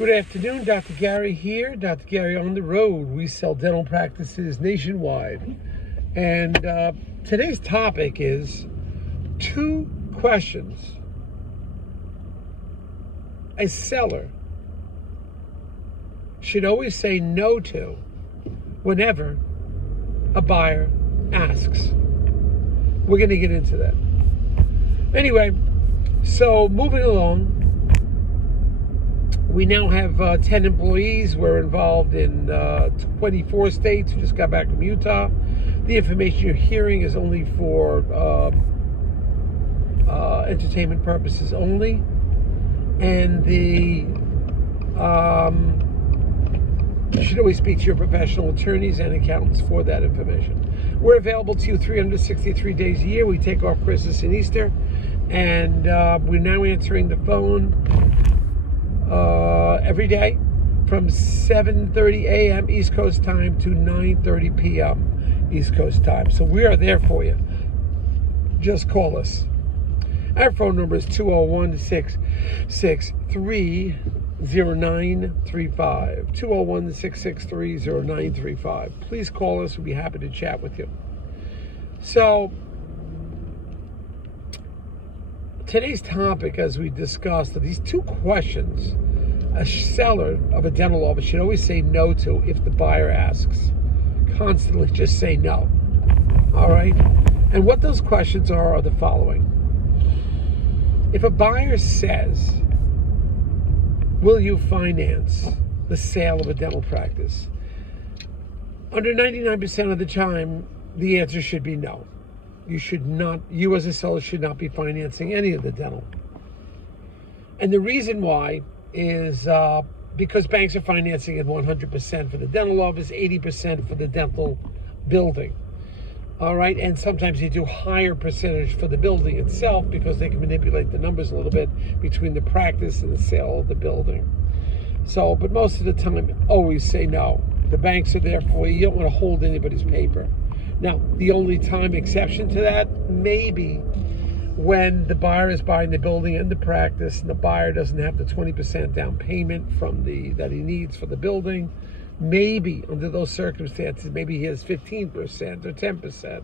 Good afternoon, Dr. Gary here. Dr. Gary on the road. We sell dental practices nationwide. And today's topic is 2 questions a seller should always say no to whenever a buyer asks. We're going to get into that. Anyway, so moving along. We now have 10 employees. We're involved in 24 states. We just got back from Utah. The information you're hearing is only for entertainment purposes only. And you should always speak to your professional attorneys and accountants for that information. We're available to you 363 days a year. We take off Christmas and Easter. And we're now answering the phone every day from 7:30 a.m. East Coast time to 9:30 p.m. East Coast time. So we are there for you. Just call us. Our phone number is 201-663-0935. 201-663-0935. Please call us. We'll be happy to chat with you. So today's topic, as we discussed, are these 2 questions a seller of a dental office should always say no to if the buyer asks. Constantly just say no. All right? And what those questions are the following. If a buyer says, will you finance the sale of a dental practice? Under 99% of the time, the answer should be no. You as a seller should not be financing any of the dental. And the reason why is because banks are financing at 100% for the dental office, 80% for the dental building. All right, and sometimes they do higher percentage for the building itself because they can manipulate the numbers a little bit between the practice and the sale of the building. So, but most of the time, always say no. The banks are there for you. You don't want to hold anybody's paper. Now, the only time exception to that, maybe when the buyer is buying the building and the practice and the buyer doesn't have the 20% down payment that he needs for the building. Maybe under those circumstances, maybe he has 15% or 10%.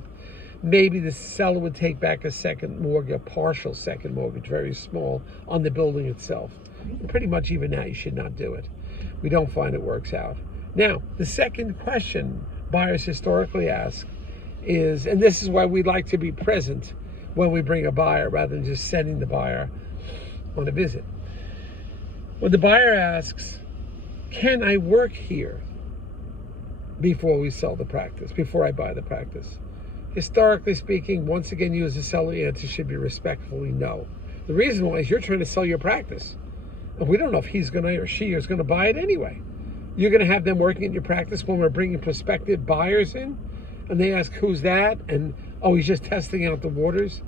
Maybe the seller would take back a second mortgage, a partial second mortgage, very small, on the building itself. And pretty much even now, you should not do it. We don't find it works out. Now, the second question buyers historically ask is, and this is why we like to be present when we bring a buyer rather than just sending the buyer on a visit. When the buyer asks, can I work here before we sell the practice, before I buy the practice? Historically speaking, once again, you as a seller, the answer should be respectfully no. The reason why is you're trying to sell your practice. And we don't know if he's going to or she is going to buy it anyway. You're going to have them working in your practice when we're bringing prospective buyers in, and they ask, who's that? And, oh, he's just testing out the waters?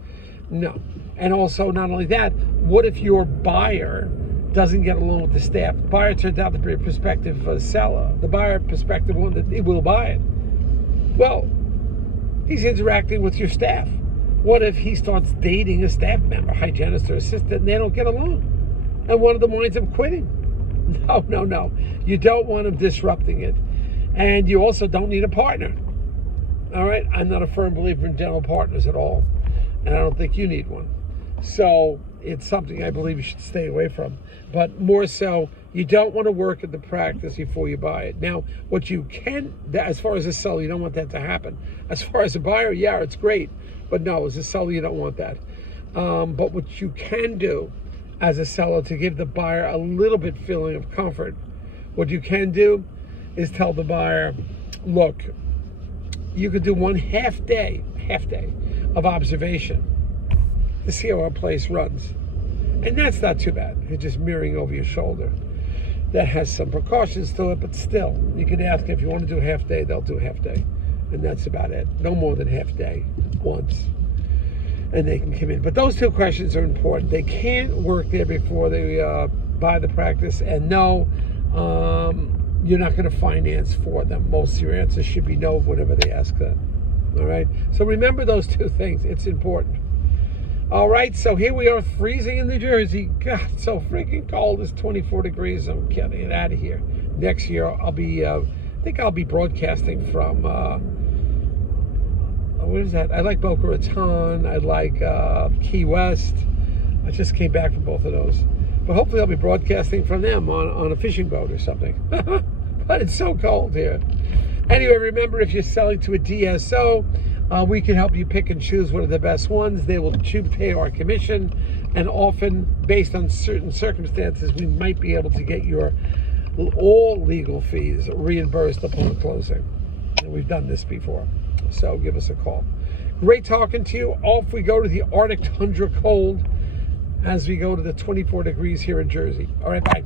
No. And also, not only that, what if your buyer doesn't get along with the staff? The buyer turns out to be a prospective seller. The buyer, prospective one, that it will buy it. Well, he's interacting with your staff. What if he starts dating a staff member, hygienist or assistant, and they don't get along? And one of them winds up quitting? No. You don't want him disrupting it. And you also don't need a partner. All right? I'm not a firm believer in dental partners at all. And I don't think you need one. So it's something I believe you should stay away from. But more so, you don't want to work at the practice before you buy it. Now, what you can, as far as a seller, you don't want that to happen. As far as a buyer, yeah, it's great. But no, as a seller, you don't want that. But what you can do as a seller to give the buyer a little bit feeling of comfort, what you can do is tell the buyer, look, you could do one half day of observation to see how our place runs. And that's not too bad. It's just mirroring over your shoulder. That has some precautions to it, but still, you can ask if you want to do half day, they'll do half day. And that's about it. No more than half day once. And they can come in. But those 2 questions are important. They can't work there before they buy the practice. And no, you're not going to finance for them. Most of your answers should be no whenever they ask that. All right? So remember those 2 things. It's important. All right, so here we are, freezing in New Jersey. God, it's so freaking cold. It's 24 degrees. I'm getting out of here. Next year, I think I'll be broadcasting from, what is that? I like Boca Raton. I like Key West. I just came back from both of those. But hopefully I'll be broadcasting from them on a fishing boat or something. But it's so cold here. Anyway, remember, if you're selling to a DSO, we can help you pick and choose one of the best ones. They will pay our commission, and often, based on certain circumstances, we might be able to get your all legal fees reimbursed upon closing. And we've done this before, so give us a call. Great talking to you. Off we go to the Arctic tundra cold as we go to the 24 degrees here in Jersey. All right, bye.